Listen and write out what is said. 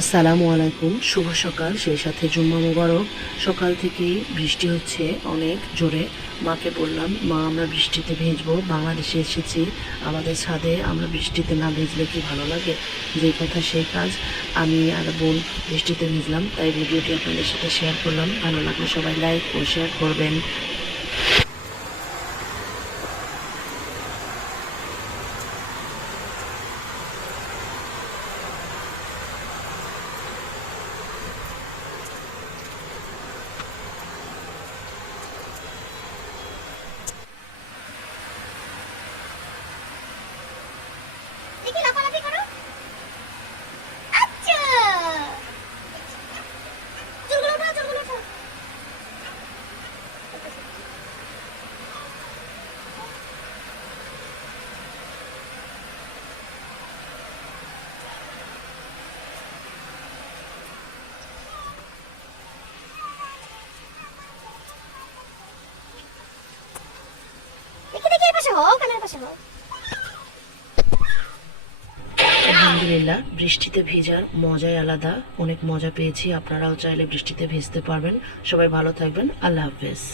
আসসালামু আলাইকুম, শুভ সকাল, সেই সাথে জুম্মা মুবারক। সকাল থেকেই বৃষ্টি হচ্ছে অনেক জোরে। মাকে বললাম, মা আমরা বৃষ্টিতে ভিজবো, বাংলাদেশে এসেছি, আমাদের ছাদে আমরা বৃষ্টিতে না ভিজলে কি ভালো লাগে? যেই কথা সেই কাজ। আমি আর বোন বৃষ্টিতে ভিজলাম, তাই ভিডিওটি আপনাদের সাথে শেয়ার করলাম। ভালো লাগলে সবাই লাইক ও শেয়ার করবেন। দেখি লাফালাফি করো। আচ্ছা, চুলগুলো উঠাও, চুলগুলো উঠাও। দেখি দেখি, এর পাশে হও, কানের পাশে হও। আলহামদুলিল্লাহ, বৃষ্টিতে ভেজার মজাই আলাদা। অনেক মজা পেয়েছি। আপনারাও চাইলে বৃষ্টিতে ভিজতে পারবেন। সবাই ভালো থাকবেন। আল্লাহ হাফেজ।